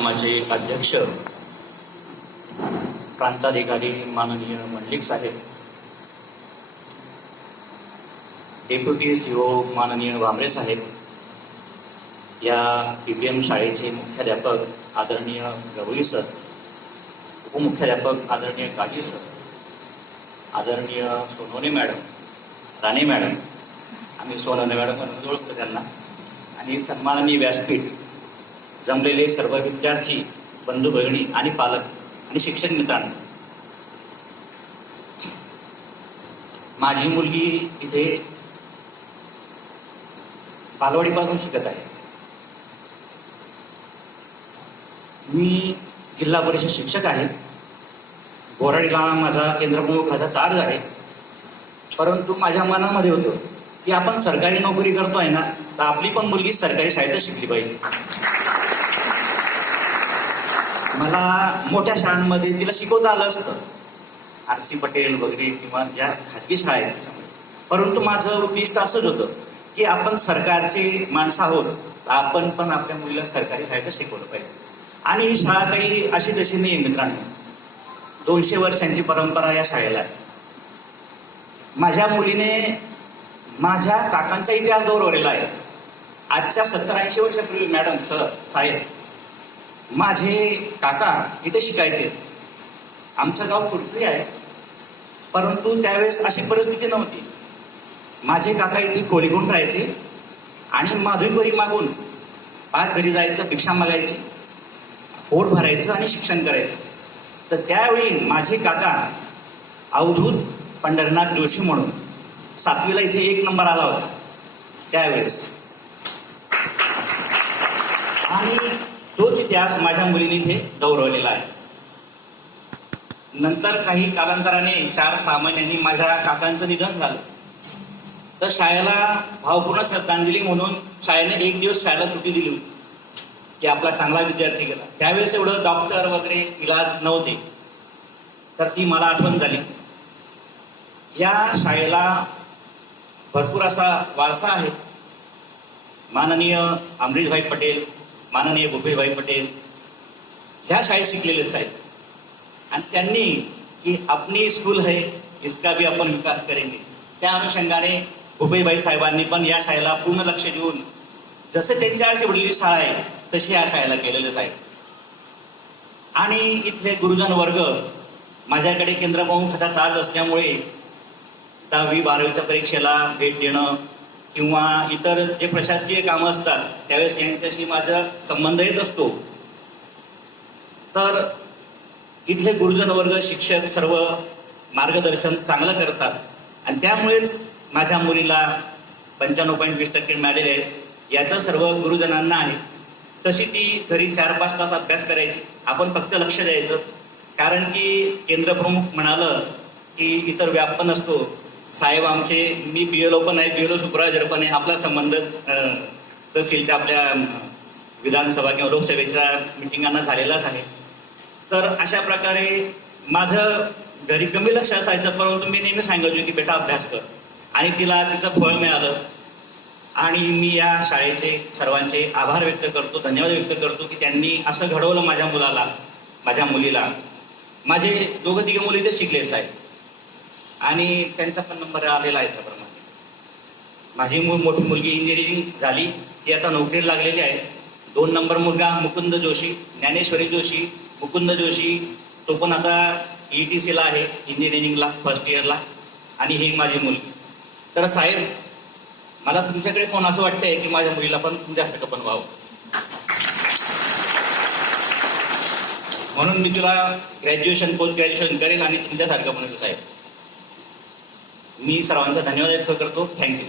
उपक्रमाचे अध्यक्ष प्रांताधिकारी माननीय मंडलिक साहेब, डेप्युटी सीओ माननीय वांबरे साहेब, या PPM शाळेचे मुख्याध्यापक आदरणीय गवळी सर, उपमुख्याध्यापक आदरणीय काजी सर, आदरणीय सोनवणे मॅडम, राणे मॅडम, आम्ही सोनवणे मॅडम म्हणून ओळखतो त्यांना, आणि सन्माननीय व्यासपीठ, जमलेले सर्व विद्यार्थी बंधू भगिनी आणि पालक आणि शिक्षक मित्रांनो, माझी मुलगी इथे बालवाडीपासून शिकत आहे. मी जिल्हा परिषद शिक्षक आहे. बोराडीला माझा केंद्रप्रमुखाचा चार्ज आहे. परंतु माझ्या मनामध्ये होतं की आपण सरकारी नोकरी करतोय ना, तर आपली पण मुलगी सरकारी शाळेतच शिकली पाहिजे. मला मोठ्या शाळांमध्ये तिला शिकवता आलं असतं, RC पटेल वगैरे किंवा ज्या खाजगी शाळा आहेत त्याच्यामध्ये. परंतु माझं उद्दिष्ट असंच होतं की आपण सरकारचे माणसं आहोत, आपण पण आपल्या मुलीला सरकारी शाळेतच शिकवलं पाहिजे. आणि ही शाळा काही अशी तशी नाही मित्रांनो, 200 वर्षांची परंपरा या शाळेला आहे. माझ्या मुलीने माझ्या काकांचा इतिहास दौरवलेला आहे. आजच्या 70-80 वर्षापूर्वी मॅडम साहेब, माझे काका इथे शिकायचे. आमचं गाव कुडपी आहे, परंतु त्यावेळेस अशी परिस्थिती नव्हती. माझे काका इथे खोली करून राहायचे आणि माधुरीपुरी मागून 5 घरी जायचं, भिक्षा मागायची, पोट भरायचं आणि शिक्षण करायचं. तर त्यावेळी माझे काका अवधूत पंढरनाथ जोशी म्हणून 7वीला इथे 1 नंबर आला होता त्यावेळेस. आणि तोच इतिहास माझ्या मुलीने इथे दौरवलेला आहे. नंतर काही कालांतराने 4-6 महिन्यांनी माझ्या काकांचं निधन झालं. तर शाळेला भावपूर्ण श्रद्धांजली म्हणून शाळेने 1 दिवस शाळेला सुट्टी दिली होती की आपला चांगला विद्यार्थी गेला. त्यावेळेस एवढं डॉक्टर वगैरे इलाज नव्हते. तर ती मला आठवण झाली. या शाळेला भरपूर असा वारसा आहे. माननीय अमरीशभाई पटेल, माननीय भूपेशभाई पटेल ह्या शाळेत शिकलेले साहेब, आणि त्यांनी की अपनी स्कूल है इसका भी आपण विकास करेंगे, त्या अनुषंगाने भूपेशभाई साहेबांनी पण या शाळेला पूर्ण लक्ष देऊन जसं त्यांच्या आरशी वडील शाळा आहे तशी या शाळेला केलेलेच आहे. आणि इथले गुरुजन वर्ग माझ्याकडे केंद्रप्रमुखाचा चार्ज असल्यामुळे 10वी-12वीच्या परीक्षेला भेट देणं किंवा इतर जे प्रशासकीय कामं असतात त्यावेळेस यांच्याशी माझा संबंध येत असतो. तर इथले गुरुजन वर्ग, शिक्षक सर्व मार्गदर्शन चांगलं करतात आणि त्यामुळेच माझ्या मुलीला 95.20% मिळालेले आहेत. याचं सर्व गुरुजनांना आहे. तशी ती घरी 4-5 तास अभ्यास करायची, आपण फक्त लक्ष द्यायचं. कारण की केंद्रप्रमुख म्हणालं की इतर व्याप पण असतो. साहेब आमचे, मी BLO पण आहे, BLO सुपरवायझर पण आहे, आपला संबंध तहसीलच्या आपल्या विधानसभा किंवा लोकसभेच्या मिटिंगांना झालेलाच आहे. तर अशा प्रकारे माझं घरी कमी लक्ष असायचं, परंतु मी नेहमी सांगायचो की बेटा अभ्यास कर, आणि तिला तिचं फळ मिळालं. आणि मी या शाळेचे सर्वांचे आभार व्यक्त करतो, धन्यवाद व्यक्त करतो की त्यांनी असं घडवलं माझ्या मुलाला, माझ्या मुलीला. माझे 2-3 मुली ते शिकले साहेब आणि त्यांचा पण नंबर आलेला आहे. त्याप्रमाणे माझी मोठी मुलगी इंजिनिअरिंग झाली, ती आता नोकरीला लागलेली आहे. 2 नंबर मुलगा मुकुंद जोशी, ज्ञानेश्वरी जोशी, मुकुंद जोशी, तो पण आता ETCला आहे, इंजिनिअरिंगला 1st इयरला. आणि ही माझी मुलगी. तर साहेब, मला तुमच्याकडे कोण असं वाटतंय की माझ्या मुलीला पण तुमच्यासारखं पण व्हावं, म्हणून मी तुला ग्रॅज्युएशन, पोस्ट ग्रॅज्युएशन करेल आणि तुमच्यासारखं बनवतो साहेब. मी सर्वांचा धन्यवाद व्यक्त करतो. थँक्यू.